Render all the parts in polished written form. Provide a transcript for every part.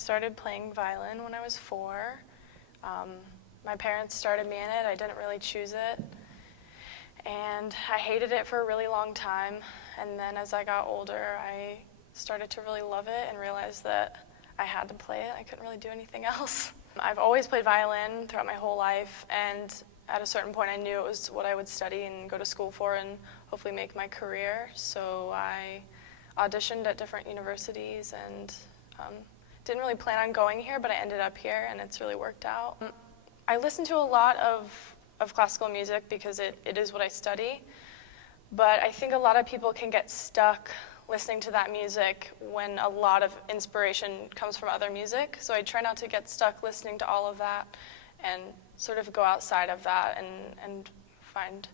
started playing violin when I was 4. My parents started me in it. I didn't really choose it. And I hated it for a really long time. And then as I got older, I started to really love it and realized that I had to play it. I couldn't really do anything else. I've always played violin throughout my whole life, and at a certain point I knew it was what I would study and go to school for and hopefully make my career. So I auditioned at different universities and didn't really plan on going here, but I ended up here and it's really worked out. I listen to a lot of classical music because it is what I study, but I think a lot of people can get stuck listening to that music when a lot of inspiration comes from other music. So I try not to get stuck listening to all of that and sort of go outside of that and find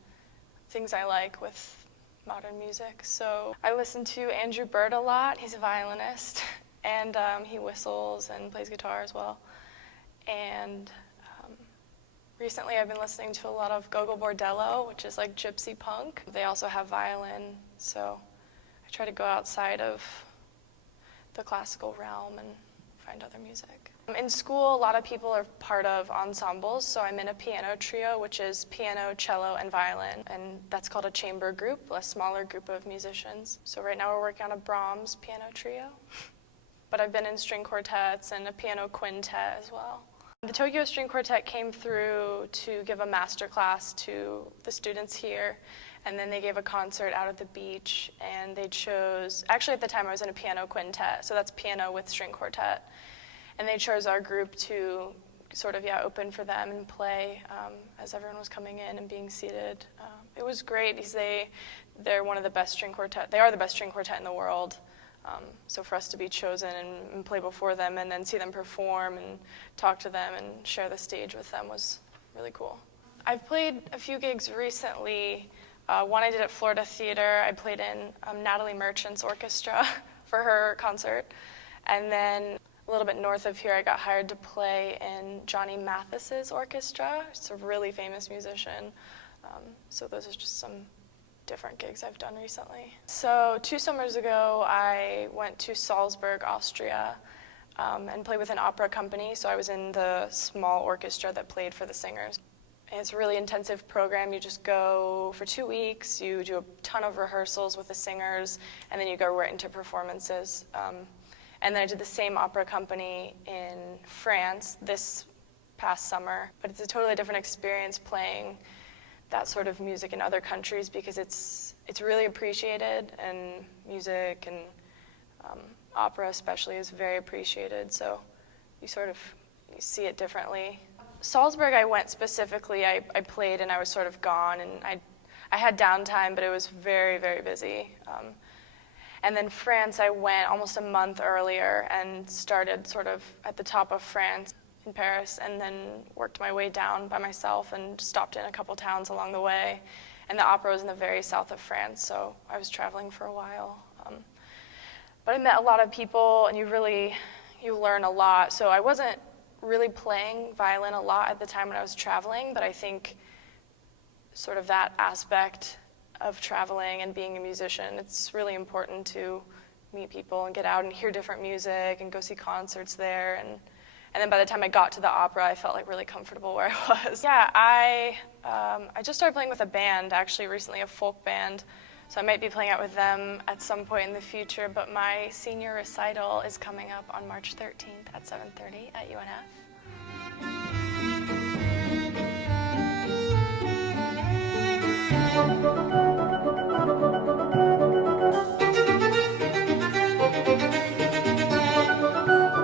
things I like with modern music. So I listen to Andrew Bird a lot. He's a violinist, and he whistles and plays guitar as well. And recently I've been listening to a lot of Gogol Bordello, which is like gypsy punk. They also have violin, so I try to go outside of the classical realm and find other music. In school, a lot of people are part of ensembles, so I'm in a piano trio, which is piano, cello, and violin, and that's called a chamber group, a smaller group of musicians. So right now we're working on a Brahms piano trio, but I've been in string quartets and a piano quintet as well. The Tokyo String Quartet came through to give a master class to the students here, and then they gave a concert out at the beach, and they chose, actually at the time I was in a piano quintet, so that's piano with string quartet, and they chose our group to sort of, open for them and play as everyone was coming in and being seated. It was great because they're one of the best string quartet, they are the best string quartet in the world. So for us to be chosen and play before them and then see them perform and talk to them and share the stage with them was really cool. I've played a few gigs recently. One I did at Florida Theater. I played in Natalie Merchant's orchestra for her concert. And then a little bit north of here, I got hired to play in Johnny Mathis's orchestra. He's a really famous musician. So those are just some different gigs I've done recently. So 2 summers ago, I went to Salzburg, Austria, and played with an opera company. So I was in the small orchestra that played for the singers. And it's a really intensive program. You just go for 2 weeks, you do a ton of rehearsals with the singers, and then you go right into performances. And then I did the same opera company in France this past summer. But it's a totally different experience playing that sort of music in other countries because it's really appreciated, and music and opera especially is very appreciated, so you see it differently. Salzburg I went specifically, I played and I was sort of gone, and I had downtime, but it was very, very busy. And then France I went almost a month earlier and started sort of at the top of France in Paris, and then worked my way down by myself and stopped in a couple towns along the way. And the opera was in the very south of France, so I was traveling for a while. But I met a lot of people, and you learn a lot. So I wasn't really playing violin a lot at the time when I was traveling, but I think sort of that aspect of traveling and being a musician, it's really important to meet people and get out and hear different music and go see concerts there. And then by the time I got to the opera, I felt like really comfortable where I was. Yeah, I just started playing with a band, actually recently, a folk band. So I might be playing out with them at some point in the future, but my senior recital is coming up on March 13th at 7:30 at UNF.